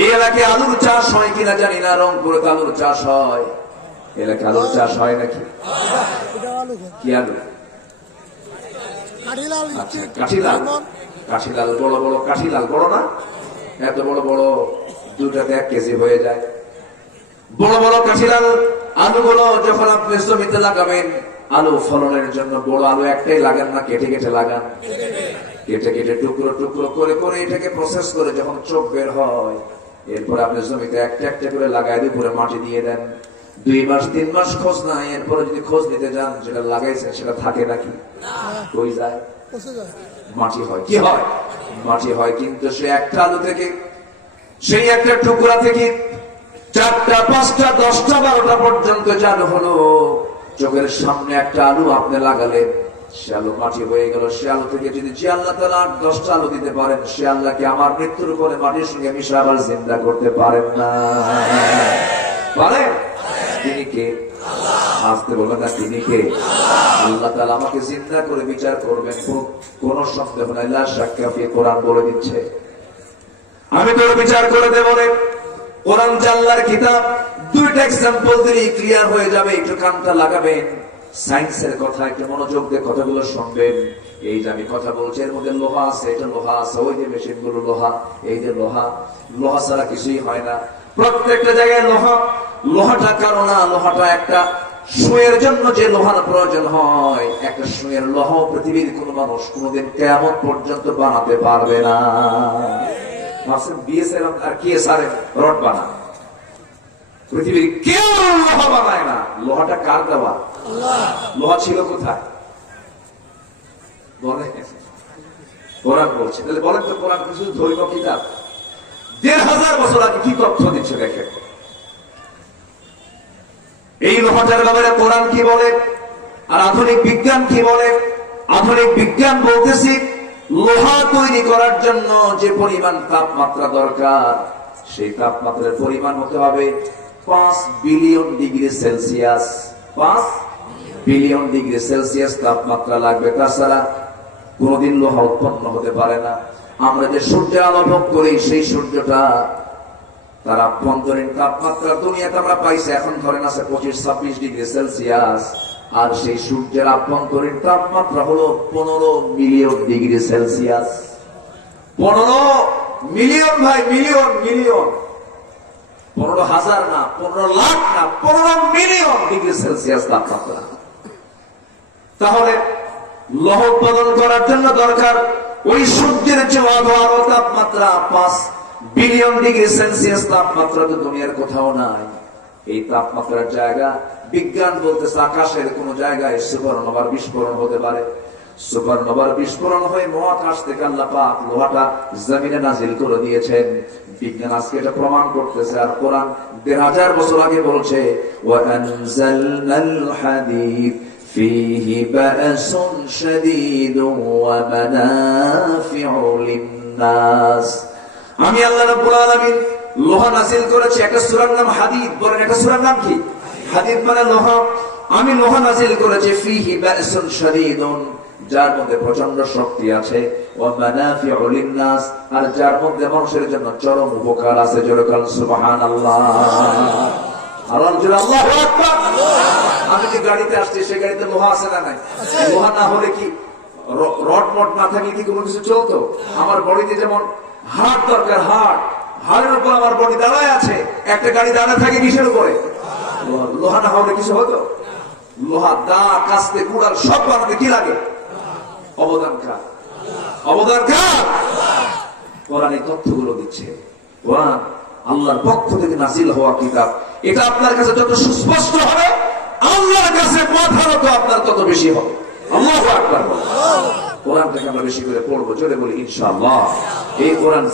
এই এলাকায় আলুর চাষ হয় কিনা জানি না রংপুরে তো আলুর চাষ হয়। এলাকায় আলুর চাষ হয় নাকি। কি আলু? আচ্ছা কাঠিলাল। কাঠিলাল বড় বড় কাঠিলাল বড় না। এত বড় বড় দুটাতে এক কেজি হয়ে যায়। বড় বড় কাঠিলাল আলুগুলো যখন আপনি জমিতে লাগাবেন আলু ফলনের জন্য বড় আলু একটাই লাগান না কেটে কেটে লাগান। কেটে কেটে টুকরো টুকরো করে করে এটাকে প্রসেস করে যখন চোখ বের হয় এরপর আপনি জমিতে একটা একটা করে লাগাই উপরে মাটি দিয়ে দেন দুই মাস তিন মাস খোঁজ নাই এরপরে যদি খোঁজ নিতে যান যেটা লাগাইছেন সেটা থাকে নাকি? কই যায়? যায়। মাটি হয়। কি হয়? মাটি হয় কিন্তু সে একটা আলু থেকে সেই একটা টুকরা থেকে চারটা পাঁচটা দশটা বারোটা পর্যন্ত চালু হলো। চোখের সামনে একটা আলু আপনি লাগালেন আলু মাটি হয়ে গেল। আলু থেকে যদি আল্লাহ তালা আট, দশটা আলু দিতে পারেন, সে আল্লাহকে আমার মৃত্যুর পরে মাটির সঙ্গে মিশে আবার করতে পারেন না। পারেন? তিনি কে? আসতে বলবেন না, তিনি কে? আল্লাহ তাআলা আমাকে করে বিচার করবেন কোন সন্দেহ নাই। কোরআন বলে দিচ্ছে। আমি তোর বিচার করে দেব রে। কোরআন জাল্লার কিতাব, দুইটা এক্সাম্পল দিলেই ক্লিয়ার হয়ে যাবে, একটু কানটা লাগাবেন। সায়েন্সের কথা, একটু মনোযোগ দিয়ে কথাগুলো শুনবেন। এই যে আমি কথা বলছি, এর মধ্যে লোহা আছে, এটা লোহা আছে, ওই যে মেশিনগুলো লোহা, এই যে লোহা। লোহা ছাড়া কিছুই হয় না। প্রত্যেকটা জায়গায় লোহা, লোহাটা কারও না, লোহাটা একটা সুয়ের জন্য যে লোহার প্রয়োজন হয়। একটা সুয়ের লোহ পৃথিবীর কোন মানুষ কোনোদিন কেমন পর্যন্ত বানাতে পারবে না। বিএসএর আর কিএসআর রড বানায় পৃথিবীর কেউ লোহা বানায় না। লোহাটা কার দেওয়া? লোহা ছিল কোথায়? বলে। কোরআন বলছে। তাহলে বলেন তো কোরআন কিছু কিতাব? দেড় হাজার বছর আগে কি তথ্য দিচ্ছে দেখেন? এই লোহাটার ব্যাপারে কোরআন কি বলে? আর আধুনিক বিজ্ঞান কি বলে? আধুনিক বিজ্ঞান বলতেছি লোহা তৈরি করার জন্য যে পরিমাণ তাপমাত্রা দরকার সেই তাপমাত্রার পরিমাণ হতে হবে পাঁচ বিলিয়ন ডিগ্রি সেলসিয়াস, পাঁচ বিলিয়ন ডিগ্রি সেলসিয়াস তাপমাত্রা লাগবে। তাছাড়া কোনোদিন লোহা উৎপন্ন হতে পারে না। আমরা যে সূর্যের আলো ভোগ করি, সেই সূর্যটা তার আভ্যন্তরীণ তাপমাত্রা দুনিয়াতে আমরা পাইছি। এখন ধরেন আছে পঁচিশ, ছাব্বিশ ডিগ্রি সেলসিয়াস, আর সেই সূর্যের আভ্যন্তরীণ তাপমাত্রা হলো পনেরো মিলিয়ন ডিগ্রি সেলসিয়াস। পনেরো মিলিয়ন ভাই, মিলিয়ন মিলিয়ন। পনেরো হাজার না, পনেরো লাখ না, পনেরো মিলিয়ন ডিগ্রি সেলসিয়াস তাপমাত্রা। তাহলে লৌহ উৎপাদন করার জন্য দরকার ওই সূর্যের যে আরও তাপমাত্রা, পাঁচ বিলিয়ন ডিগ্রি সেলসিয়াস তাপমাত্রা তো দুনিয়ার কোথাও নাই। এই তাপমাত্রার জায়গা বিজ্ঞান বলতেছে আকাশের কোন জায়গায় সুপারনোভার বিস্ফোরণ হতে পারে। সুপারনোভার বিস্ফোরণ হয়ে মহাকাশ থেকে আল্লাহ পাক লোহাটা জমিনে নাজিল করে দিয়েছেন বিজ্ঞান আজকে এটা প্রমাণ করতেছে আর কোরআন দেড় হাজার বছর আগে বলছে وَأَنزَلْنَا الْحَدِيدَ فيه بأس شديد ومنافع للناس আমি আল্লাহ রাব্বুল আলামিন লোহা নাজিল করেছি একটা সূরার নাম হাদিদ বলেন একটা সূরার নাম কি হাদিদ মানে লোহা আমি লোহা নাজিল করেছি ফিহি বাসুন শাদীদুন যার মধ্যে প্রচণ্ড শক্তি আছে। আর যার মধ্যে মানুষের জন্য চরম উপকার আছে আমি যে গাড়িতে আসছি, সে গাড়িতে লোহা আছে না নাই? লোহা না হলে কি রড মট না থাকলে কি কোনো কিছু চলতো? আমার বডিতে যেমন হাড় দরকার, হাড়। হাড়ের উপর আমার বডি দাঁড়ায় আছে, একটা গাড়ি দাঁড়ায় থাকে কিসের উপরে? লোহা না হলে কিছু হতো? লোহা, দা, কাস্তে, কুড়াল, সব বানাতে কি লাগে? আল্লাহর পক্ষ থেকে নাজিল হওয়া কিতাব। এটা আপনার কাছে যত সুস্পষ্ট হবে, আল্লাহর কাছে আপনার তত বেশি হবে। আল্লাহ আকবার আমরা বেশি করে পড়ব, জোরে বলি, ইনশাআল্লাহ। এই কোরআন